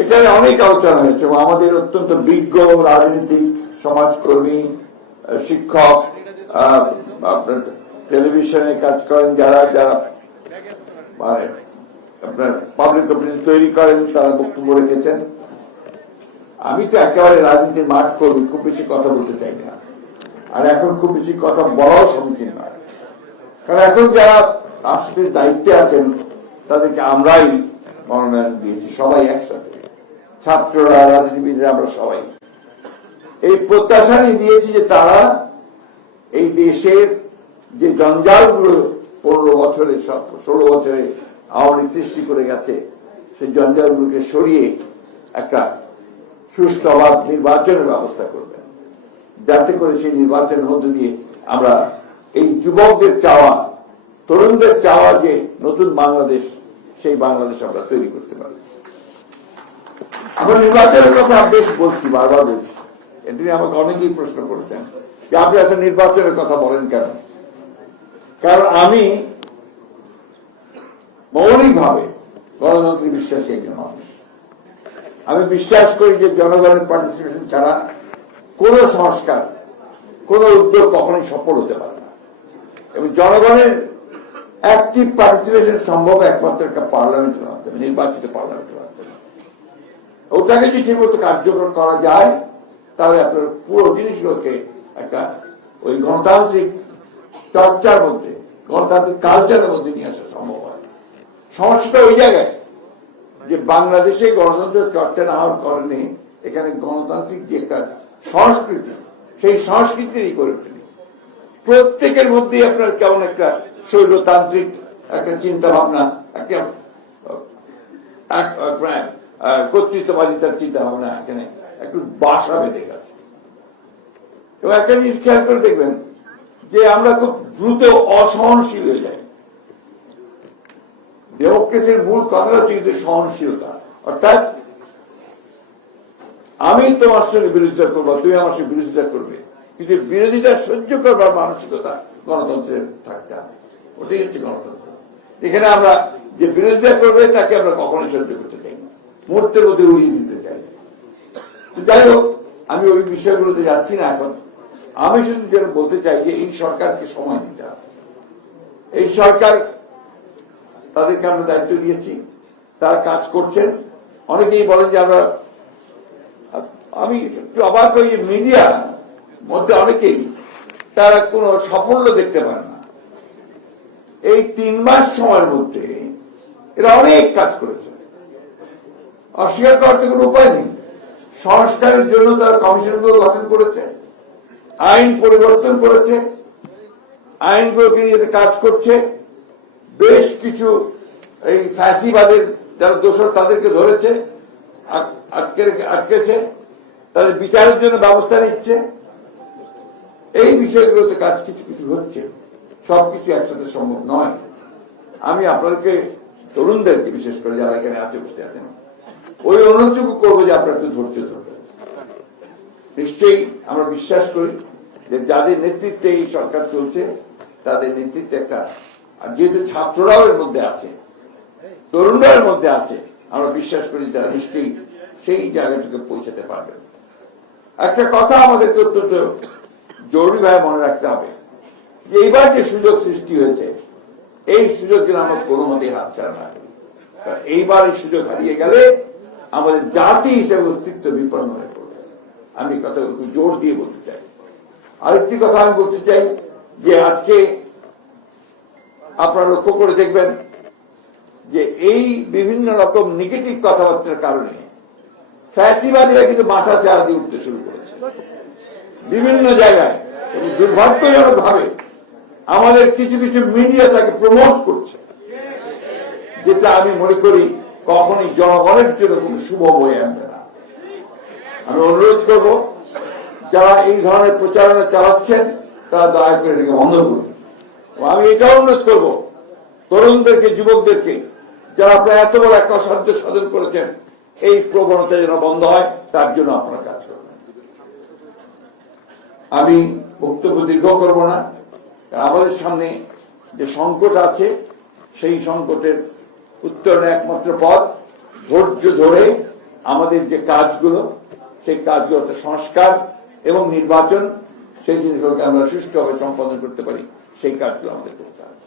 এখানে অনেক আলোচনা হয়েছে। আমাদের অত্যন্ত বিজ্ঞ রাজনীতিক, সমাজকর্মী, শিক্ষক টেলিভিশনে কাজ করেন, যারা যারা মানে আপনার পাবলিক অপিনিয়ন তৈরি করেন, তারা বক্তব্য রেখেছেন। আমি তো একেবারে রাজনীতির মাঠ কর্মী খুব বেশি কথা বলতে চাই না। আর এখন খুব বেশি কথা বলাও সম্মুখীন নয়। কারণ এখন যারা রাষ্ট্রের দায়িত্বে আছেন, তাদেরকে আমরাই মনোনয়ন সবাই একসাথে। ছাত্ররা, রাজনীতিবিদরা, আমরা সবাই। এই প্রত্যাশা নিয়ে দিয়েছি যে তারা এই দেশের যে জঞ্জালগুলো পনেরো বছরে ষোলো বছরে আওয়ামী সৃষ্টি করে গেছে, সেই জঞ্জালগুলোকে সরিয়ে একটা সুষ্ঠু অবাধ নির্বাচনের ব্যবস্থা করবেন যাতে করে সেই নির্বাচনের মধ্য দিয়ে আমরা এই যুবকদের চাওয়া, তরুণদের চাওয়া যে নতুন বাংলাদেশ সেই বাংলাদেশ আমরা তৈরি করতে পারি। আমরা নির্বাচনের কথা বেশ বলছি, বারবার বলছি। এটি নিয়ে আমাকে অনেকেই প্রশ্ন করেছেন যে, আপনি এত নির্বাচনের কথা বলেন কেন? কারণ আমি মৌলিকভাবে গণতন্ত্রে বিশ্বাসী একজন মানুষ। আমি বিশ্বাস করি যে জনগণের পার্টিসিপেশন ছাড়া কোন সংস্কার, কোন উদ্যোগ কখনোই সফল হতে পারে না। এবং জনগণের অ্যাক্টিভ পার্টিসিপেশন সম্ভব একমাত্র একটা পার্লামেন্টের মাধ্যমে, নির্বাচিত পার্লামেন্টের মাধ্যমে। ওটাকে যদি ঠিকমতো কার্যকর করা যায়, তাহলে আপনার পুরো জিনিসগুলোকে একটা ওই গণতান্ত্রিক চর্চার মধ্যে, গণতান্ত্রিক কালচারের মধ্যে নিয়ে আসা সম্ভব হয়। সমস্যাটা ওই জায়গায় যে বাংলাদেশে গণতন্ত্রের চর্চা না হওয়ার কারণে এখানে গণতান্ত্রিক যে একটা সংস্কৃতি, সেই সংস্কৃতিরই করে ওঠেনি প্রত্যেকের মধ্যেই আপনার কেমন একটা শৈলতান্ত্রিক একটা চিন্তা ভাবনা একটা, এক- এক- কর্তৃত্ববাদিতার চিন্তা ভাবনা এখানে একটু বাসা বেঁধে গেছে। এবং একটা জিনিস খেয়াল করে দেখবেন যে আমরা খুব দ্রুত অসহনশীল হয়ে যাই। ডেমোক্রেসির মূল কথাটা হচ্ছে কিন্তু সহনশীলতা। অর্থাৎ আমি তোমার সঙ্গে বিরোধিতা করব, তুমি আমার সঙ্গে বিরোধিতা করবে। কিন্তু বিরোধিতা সহ্য করবার মানসিকতা গণতন্ত্রের থাকতে হবে। ওটাই হচ্ছে গণতন্ত্র। এখানে আমরা যে বিরোধিতা করবে, তাকে আমরা কখনো সহ্য করতে চাই না। মুহূর্তের মধ্যে উড়িয়ে দিতে চাই যাই হোক, আমি ওই বিষয়গুলোতে যাচ্ছি না এখন। আমি শুধু যেন বলতে চাই যে এই সরকারকে সময় দিতে হবে। এই সরকার, তাদেরকে আমরা দায়িত্ব দিয়েছি, তারা কাজ করছেন। অনেকেই বলেন যে আমরা, আমি একটু অবাক হই যে মিডিয়া মধ্যে অনেকেই তারা কোনো সাফল্য দেখতে পান না। এই তিন মাস সময়ের মধ্যে এরা অনেক কাজ করেছে। অস্বীকার করতে কোনো উপায় নেই। সংস্কারের জন্য তারা কমিশনগুলো গঠন করেছে, আইন পরিবর্তন করেছে, আইনগুলোকে নিয়ে কাজ করছে। বেশ কিছু এই ফ্যাসিবাদের যারা দোষর তাদেরকে ধরেছে আটকে আটকেছে, তাদের বিচারের জন্য ব্যবস্থা নিচ্ছে। এই বিষয়গুলোতে কাজ কিছু কিছু হচ্ছে। সবকিছু একসাথে সম্ভব নয়। আমি আপনাদেরকে তরুণদেরকে, বিশেষ করে যারা এখানে আছে বসে আছেন, ওই অনুরোধটুকু করব যে আপনারা একটু ধৈর্য ধরবেন। নিশ্চয়ই আমরা বিশ্বাস করি যে যাদের নেতৃত্বে এই সরকার চলছে, তাদের নেতৃত্বে একটা, আর যেহেতু ছাত্ররাও এর মধ্যে আছে, তরুণরা এর মধ্যে আছে, আমরা বিশ্বাস করি তারা নিশ্চয়ই সেই জায়গাটুকু পৌঁছাতে পারবেন। একটা কথা আমাদেরকে অত্যন্ত জরুরিভাবে মনে রাখতে হবে। এইবার যে সুযোগ সৃষ্টি হয়েছে, এই সুযোগ যেন আমরা কোনো মতেই হাতছাড়া না এইবার এই সুযোগ হারিয়ে গেলে আমাদের জাতি হিসেবে অস্তিত্ব বিপন্ন হয়ে পড়বে। আমি কথাগুলো জোর দিয়ে বলতে চাই। আরেকটি কথা আমি বলতে চাই, যে আজকে আপনারা লক্ষ্য করে দেখবেন যে এই বিভিন্ন রকম নেগেটিভ কথাবার্তার কারণে ফ্যাসিবাদীরা কিন্তু মাথা চাড়া দিয়ে উঠতে শুরু করেছে। বিভিন্ন জায়গায় দুর্ভাগ্যজনক ভাবে আমাদের কিছু কিছু মিডিয়া তাকে প্রমোট করছে। যেটা আমি মনে করি কখনই জনগণের জন্য কোনো শুভ বয়ে আনবে না। আমি অনুরোধ করব, যারা এই ধরনের প্রচারণা চালাচ্ছেন, তারা দয়া করে এটাকে বন্ধ করুন। আমি এটাও অনুরোধ করব, তরুণদেরকে, যুবকদেরকে, যারা আপনারা এত বড় একটা অসাধ্য সাধন করেছেন, এই প্রবণতা যেন বন্ধ হয়, তার জন্য আপনারা কাজ করবেন। আমি বক্তব্য দীর্ঘ করব না। আমাদের সামনে যে সংকট আছে, সেই সংকটের উত্তরণের একমাত্র পথ, ধৈর্য ধরে আমাদের যে কাজগুলো, সেই কাজগুলো সংস্কার এবং নির্বাচন। সেই জিনিসগুলোকে আমরা সুষ্ঠুভাবে সম্পাদন করতে পারি, সেই কাজগুলো আমাদের করতে হবে।